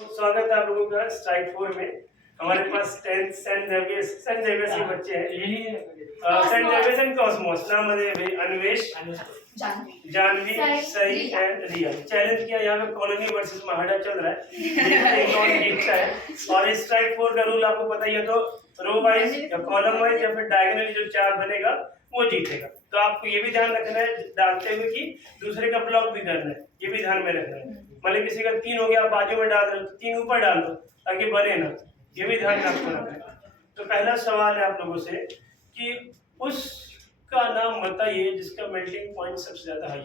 स्वागत है आप लोगों का स्ट्राइक 4 में। हमारे पास सेंट जेवियर्स के बच्चे हैं। सेंट जेवियर्स एंड कॉस्मोस नाममध्ये अन्वेष, जानवी, सई एंड रिया। चैलेंज किया यहाँ पे कॉलोनी वर्सेस महाडा चल रहा है। कौन जीतता है। और स्ट्राइक 4 का रूल आपको पता ही है, तो रो वाइज या कॉलम वाइज या फिर डायगोनली जो 4 बनेगा वो जीतेगा। तो आपको ये भी ध्यान रखना है डालते हुए कि दूसरे का ब्लॉक भी करना है, ये भी ध्यान में रखना है। मान किसी का 3 हो गया, आप बाजू में डाल रहे हो तो 3 ऊपर डाल दो ताकि बने ना, ये भी ध्यान में आपको रखना है। तो पहला सवाल है आप लोगों से कि उसका नाम बताइए जिसका मेल्टिंग पॉइंट सबसे ज्यादा हाई है।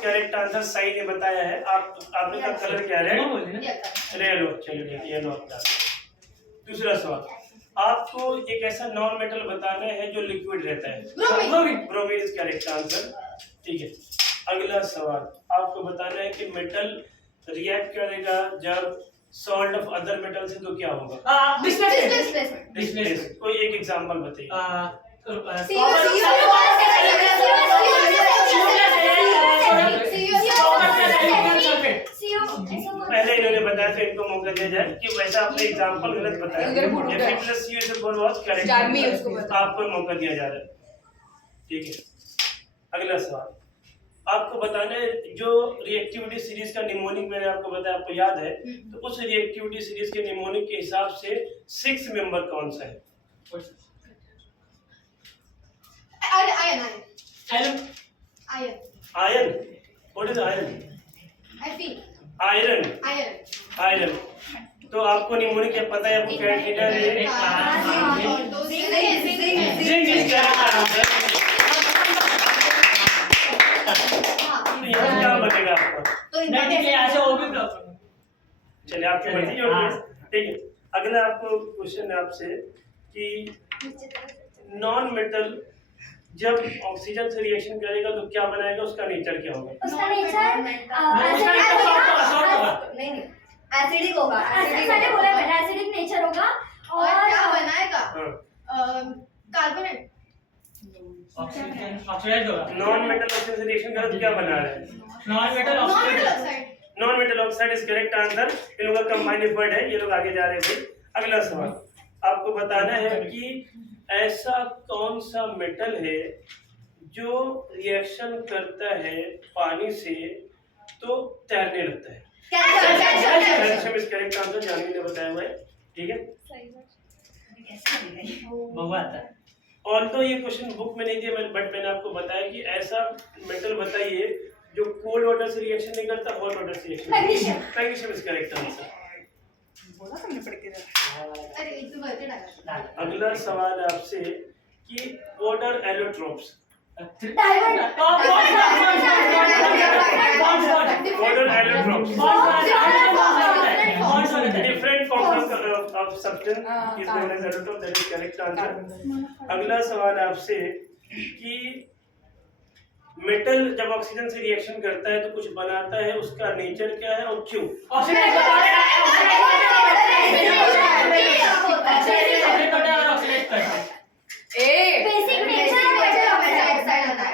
करेक्ट आंसर सही ने बताया है। आपने का कलर क्या है? रेड। चलिए ठीक है, येलो अपना। दूसरा सवाल, आपको एक ऐसा नॉन मेटल बताना है जो लिक्विड रहता है। Bromine is correct answer. ठीक है, अगला सवाल आपको बताना है कि मेटल रिएक्ट करेगा जब सॉल्ट ऑफ अदर मेटल से, तो क्या होगा? डिस्प्लेसमेंट। कोई एक एग्जांपल बताइए। पहले इन्होंने बताया तो इनको मौका दिया जाए कि वैसा आपने एग्जांपल गलत बताया। आपको मौका दिया जा रहा है। ठीक है, अगला सवाल आपको बताना है जो रिएक्टिविटी सीरीज का निमोनिक मैंने आपको बताया, आपको याद है? तो उस रिएक्टिविटी सीरीज के निमोनिक के हिसाब से 6 मेंबर कौन सा है? Iron. What is iron? Iron. तो आपको निमोनिक क्या पता है? आपको क्या बनेगा आपका? चलिए आपकी मर्जी होगी। ठीक है, अगला आपको क्वेश्चन है आपसे कि नॉन मेटल जब ऑक्सीजन से रिएक्शन करेगा तो क्या बनाएगा, उसका नेचर क्या होगा? उसका नेचर नहीं एसिडिक होगा। मैंने बोला पहले एसिडिक नेचर होगा। और क्या बनाएगा? कार्बोनेट। ऑक्सीडाइज होगा। नॉन मेटल ऑक्सीजन से रिएक्शन करे तो क्या बना रहा है? Non metal oxide is correct answer. इन लोगों का कंबाइंड वर्ड है। ये लोग आगे जा रहे हैं भाई। अगला सवाल आपको बताना है कि ऐसा कौन सा मेटल है जो रिएक्शन करता है पानी से तो तैरने लगता है? Calcium is correct answer. Janvi ने बताया हुआ है। ठीक है, ऑल्दो ये क्वेश्चन बुक में नहीं दिया बट मैंने आपको बताया कि ऐसा मेटल बताइए जो कोल्ड वाटर से रिएक्शन नहीं करता, हॉट वाटर से reaction. Magnesium is correct answer. अगला सवाल है आपसे कि what are allotropes? Different forms of substance is known as allotrope. That is correct answer. अगला सवाल आपसे कि मेटल जब ऑक्सीजन से रिएक्शन करता है तो कुछ बनाता है, उसका नेचर क्या है और क्यों?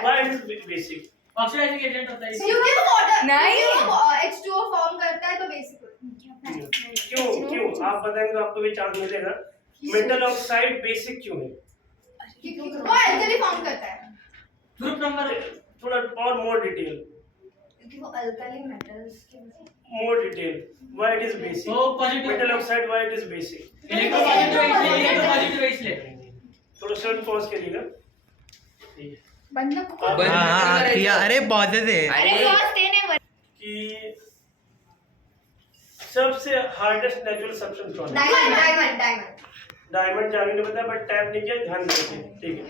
Why it is basic? Oxidising agent होता है क्योंकि वो वाटर नहीं H2O फॉर्म करता है तो बेसिक। क्यों आप बताएंगे तो आपको भी चांस मिलेगा। मेटल ऑक्साइड बेसिक क्यों है? क्योंकि वो अल्कली फॉर्म करता है। ग्रुप नंबर थोड़ा और मोर डिटेल। क्योंकि वो अल्कली मेटल्स के more detail. Why it is basic? वो positive metal oxide why it is basic? Electropositive इसलिए थोड़ा शॉर्ट पॉज करिएगा। बंदा को किया। अरे बहुत थे कि सबसे हार्डेस्ट नेचुरल सब्सटेंस कौन है? डायमंड जानवी ने बताया बट टैप नहीं किया, ध्यान रखिए। ठीक है,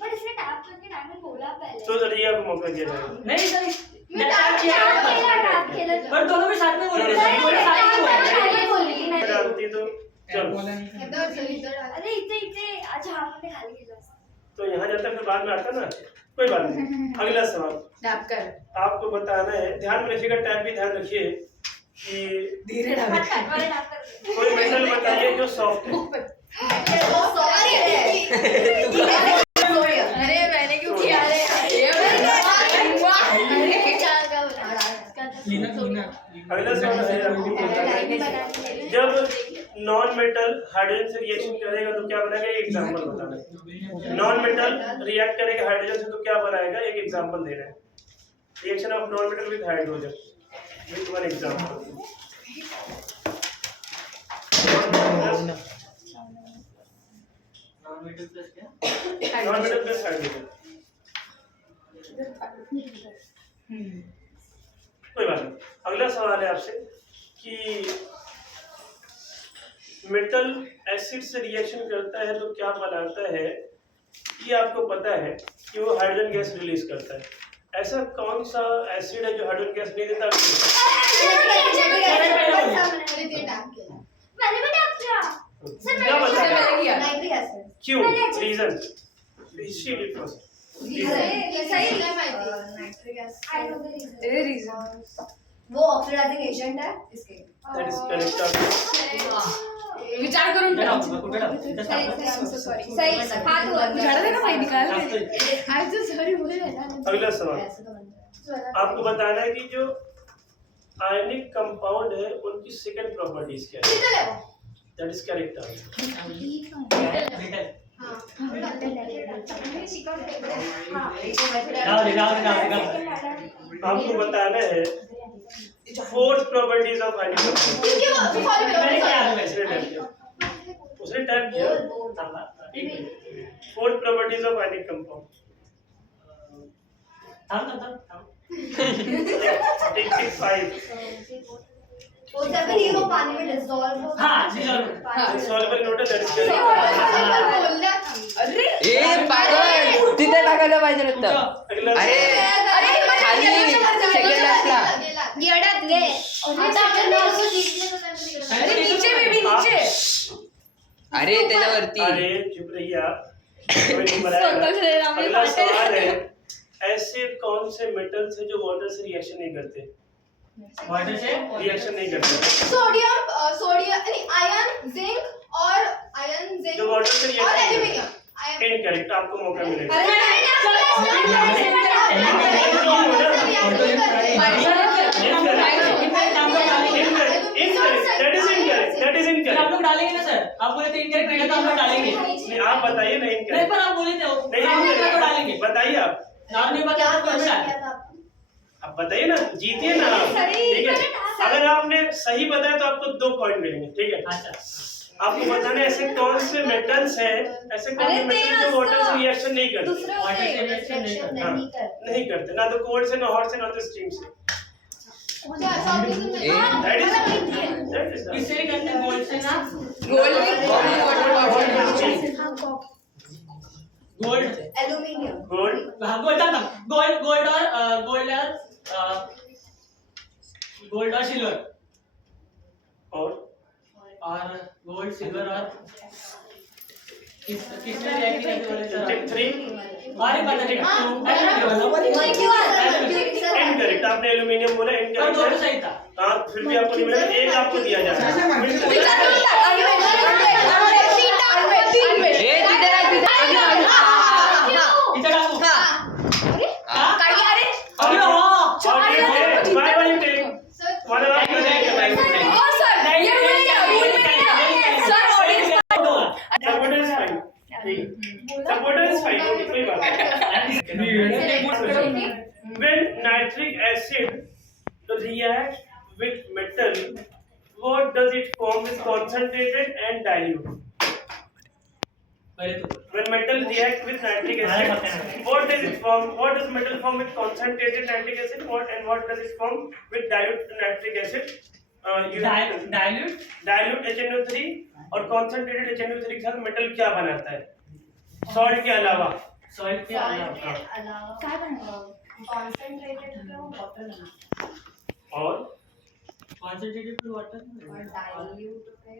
पर इसने टैप करके डायमंड बोला पहले तो रिया को मौका दिया जाएगा। नहीं सर, मैं टैप खेला पर दोनों भी साथ में बोल रहे नहीं डालती तो चलो। अरे इतने अच्छा आपने खाली किया तो यहाँ जाता फिर बाद में आता ना, कोई बात नहीं। अगला सवाल टैप कर आपको बताना है, ध्यान में रखिएगा, टैप भी ध्यान रखिए कि धीरे कोई मेटल बताइए जो सॉफ्ट है। अरे मैंने क्यों किया? अरे लीना अगला सवाल है आपको बताना है कि जब नॉन मेटल हाइड्रोजन से रिएक्शन करेगा तो क्या बनाएगा, एक एग्जांपल बताना है। नॉन मेटल रिएक्ट करेगा हाइड्रोजन से तो क्या बनाएगा, एक एग्जांपल दे रहे हैं। Reaction of non metal with hydrogen with one example. Non metal plus क्या? नॉन मेटल प्लस हाइड्रोजन, कोई बात नहीं। अगला सवाल है आपसे कि मेटल एसिड से रिएक्शन करता है तो क्या बनाता है। ये आपको पता है कि वो हाइड्रोजन गैस रिलीज करता है। ऐसा कौन सा एसिड है जो हाइड्रोजन गैस नहीं देता? क्या बताया? Nitric acid. क्यों? रीजन? नाइट्रिक एसिड वो ऑक्सीडाइजिंग एजेंट है इसके। That is correct answer. विचार करून कुठे टाक. टाकू? कुठे टाकू? इथं टाकू. सही हाथ झाड़ा देना भाई निकाल. आज तो सॉरी बोले ना। अगला सवाल आपको बताना है कि जो आयनिक कंपाउंड है उनकी सेकंड प्रॉपर्टीज क्या है। That is correct answer. Metal. आपको बताना है fourth properties of ionic compound. उसने टाइप किया fourth properties of ionic compound. Tick 5 वो जब भी वो पानी में डिसॉल्व हो हाँ, dissolve। Soluble note that is correct. अरे ए पागल तिथे टाकायला पाहिजे होतं. अगला अरे खाली सेकंड असला. येड्यात गे अरे नीचे बेबी नीचे. अरे त्याच्यावरती अरे चुप रहिए आप। कोई नहीं बनाएगा। अगला सवाल है ऐसे कौन से मेटल से जो वाटर से रिएक्शन नहीं करते? वाटर से रिएक्शन नहीं करते सोडियम नहीं आयरन जिंक और आयरन जिंक जो वाटर से और रिएक्शन एल्यूमिनियम. इनकरेक्ट, आपको मौका मिलेगा। That is incorrect. आप लोग डालेंगे ना सर? आप बोले थे इनकरेक्ट रहेगा तो हम लोग डालेंगे। नहीं आप बताइए ना नहीं इनकरेक्ट। पर आप बोले थे नहीं तो डालेंगे। बताइए आप। आपने बताया तो कौन सा है? अब बताइए ना, जीतिए ना आप। ठीक है, अगर आपने सही बताया तो आपको 2 पॉइंट मिलेंगे। ठीक है, अच्छा आपको बताना है ऐसे कौन से मेटल्स हैं, ऐसे कौन से मेटल जो वाटर से रिएक्शन नहीं करते। वाटर से रिएक्शन नहीं करता। नहीं करते, ना तो कोल्ड से, ना हॉट से, ना तो स्टीम से। दैट इज किससे भी करते हैं? गोल्ड से ना? गोल्ड गोल्ड एल्यूमिनियम गोल्ड हाँ गोल्ड था ना? गोल्ड गोल्ड और गोल्ड और सिल्वर और गोल्ड सिल्वर और किसने रिएक्ट किया थे बोले सर? 3 और एक बात है इनकरेक्ट। आपने एल्यूमिनियम बोला पर इनकरेक्ट दो तो है। सही था। हाँ फिर भी आपको नहीं मिलेगा, एक आपको दिया जा रहा है। ए तिथे नाही तिथे इधर आओ। अरे बाय बाय टेलिंग वाला बात नहीं है। Supporter is fine. Supporter is fine, कोई बात नहीं। When nitric acid reacts with metal, what does it form with concentrated and dilute? When metal reacts with nitric acid, what does it form? What does metal form with concentrated nitric acid? What does it form with dilute nitric acid? Dilute Dilute HNO3 और concentrated HNO3 के साथ metal क्या बनाता है? Salt के अलावा? Soil के अलावा काय बनवा कॉन्संट्रेटेड पे वाटर बना और कॉन्सेंट्रेटेड टू वाटर और डाइल्यूट पे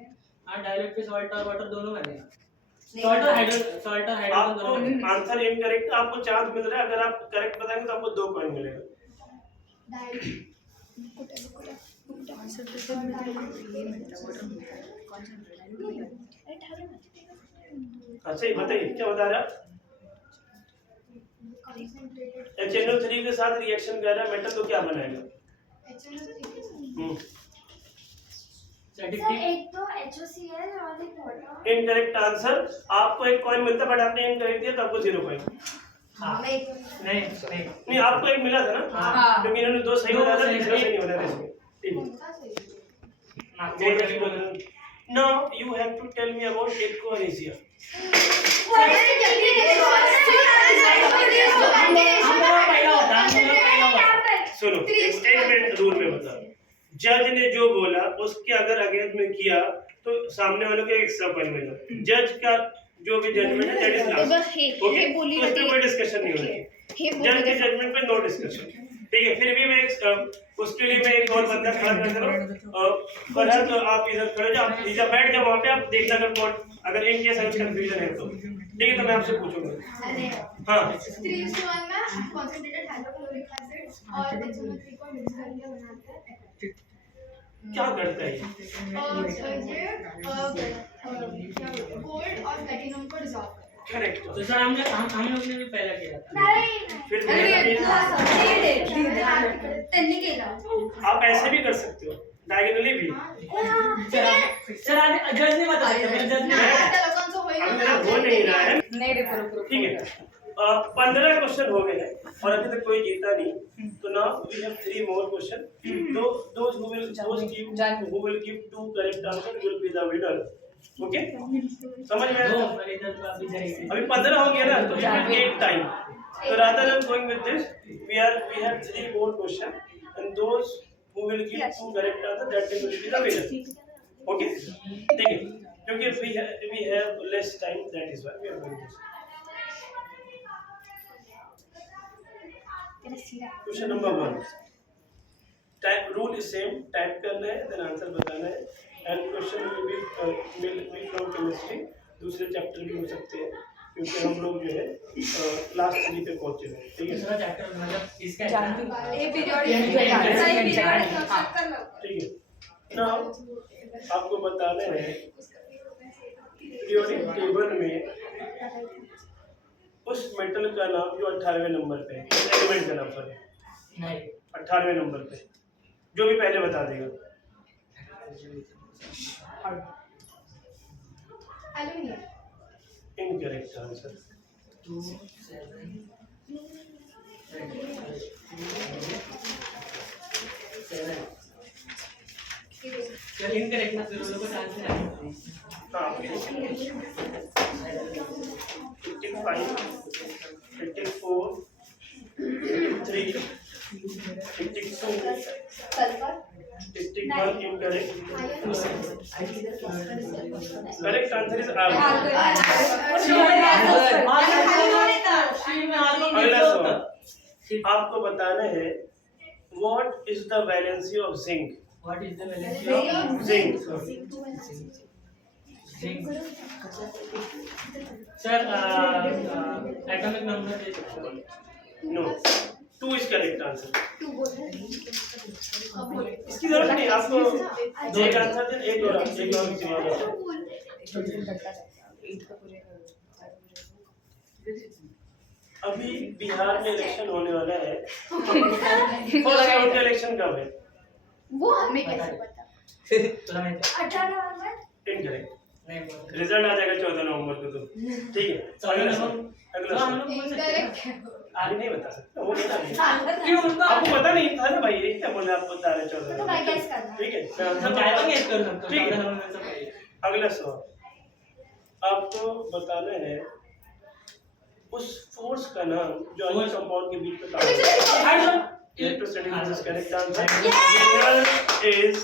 हां डाइल्यूट पे सॉल्ट और वाटर दोनों बनेगा। सॉल्ट और हाइड्रोजन आपको दोनों बनेगा। आंसर इनकरेक्ट, आपको चांस मिल रहा है। अगर आप करेक्ट बताएंगे तो आपको 2 पॉइंट मिलेगा। अच्छा ये बताइए क्या बता रहा है? HNO3 के साथ रिएक्शन कर रहा है मेटल तो क्या बनाएगा? सर एक तो HOCl और एक वाटर। Incorrect answer. आपको एक कॉइन मिलता, बट आपने इनकरेक्ट दिया तो आपको 0 पॉइंट। नहीं, आपको एक मिला था ना, क्योंकि इन्होंने 2 सही बताया था, तीसरा सही नहीं बता रहे इसमें। Now you have to tell me about Equanesia. सुनो, स्टेटमेंट रूल में बता। जज ने जो बोला उसके अगर अगेंस्ट में किया तो सामने वालों को एक्स्ट्रा पॉइंट मिला। जज का जो भी जजमेंट है दैट इज लास्ट। ओके, तो इस पे कोई डिस्कशन नहीं होगी। जज के जजमेंट पे नो डिस्कशन। ठीक है, फिर भी मैं उसके लिए मैं एक और बंदा खड़ा कर दे रहा हूं। फरहाद, तो आप इधर खड़े जाओ, इधर बैठ जाओ, वहां पे आप देखना अगर इन केस अगर कंफ्यूजन है तो ठीक है, तो मैं आपसे पूछूंगा। हां, 3:1 में concentrated hydrochloric acid और HNO3 को मिक्स करके बनाते हैं। क्या करता है ये गोल्ड और प्लैटिनम को डिसॉल्व करता है। करेक्ट। तो सर हम लोग ने भी पहला किया था। फिर आप ऐसे भी कर सकते हो, डायगोनली भी। सर आज जज ने बता दिया, जज ने हो नहीं रहा है। ठीक है, 15 क्वेश्चन हो गए हैं और अभी तक कोई जीता नहीं। तो now we have 3 more question. Those who will give 2 correct answer will be the winner. Okay, समझ में आया? अभी 15 हो गया ना, तो we will take time. So rather than going with this, we have 3 more questions, and those who will give 2 correct answer, that will be the winner. Okay? ठीक है, क्योंकि we have less time, that is why we are going this. Question number 1. Type rule is same. Type करना है, then answer बताना है. And question will be from chemistry. दूसरे chapter भी हो सकते हैं, क्योंकि हम लोग जो है लास्ट 3 पे पहुंचे हैं। ठीक है, दूसरा चैप्टर मतलब इसका ठीक है। नाउ आपको बताना है पीरियोडिक टेबल में उस मेटल का नाम जो 18वें नंबर पे है, एलिमेंट का नाम सॉरी, नहीं 18वें नंबर पे, जो भी पहले बता देगा। Aluminium. Incorrect answer. 2 7 sir incorrect ना फिर लोगों को आंसर हाँ, 55, 54, 53, 52, sulphur. 51 incorrect. Correct answer is argon. अगला सवाल आपको बताना है what is the valency of zinc? What is the valency of Zinc. Zinc sir atomic number दे सकते हो? No. 2 is correct answer. 2 बोल रहे हैं। इसकी जरूरत नहीं, आपको 2 का आंसर दें, एक और किसी और का। अभी बिहार में इलेक्शन होने वाला है। फर्स्ट राउंड का इलेक्शन कब है? वो हमें कैसे पता? तो मैं 18 नवंबर। इनकरेक्ट। नहीं रिजल्ट आ जाएगा 14 नवंबर को। तो ठीक है, अगला सवाल। इनकरेक्ट। आगे नहीं बता सकते, वो नहीं था। क्यों उनको आपको पता नहीं था ना भाई, ये क्या बोले, आप बता रहे 14 तो मैं guess करना। ठीक है, मैं हम आंसर डायरेक्ट गेस कर सकते ठीक है। हैं। अगला सवाल आपको बताना है उस फोर्स का नाम जो अन्य कंपाउंड के बीच में काम करता है। Electrostatic force is correct answer. Is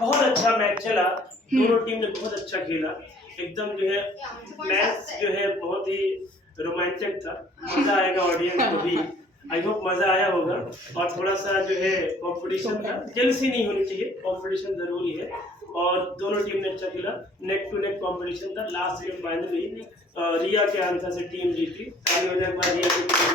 बहुत अच्छा मैच चला, दोनों टीम ने बहुत अच्छा खेला, एकदम जो है मैच जो है बहुत ही रोमांचक था। मजा आएगा ऑडियंस को भी, आई होप मजा आया होगा। और थोड़ा सा जो है कंपटीशन था, जेलसी नहीं होनी चाहिए, कंपटीशन जरूरी है। और दोनों टीम ने अच्छा खेला, नेक टू नेक कंपटीशन था। लास्ट में फाइनली रिया के आंसर से टीम जीती। ताली हो जाए एक बार रिया की टीम।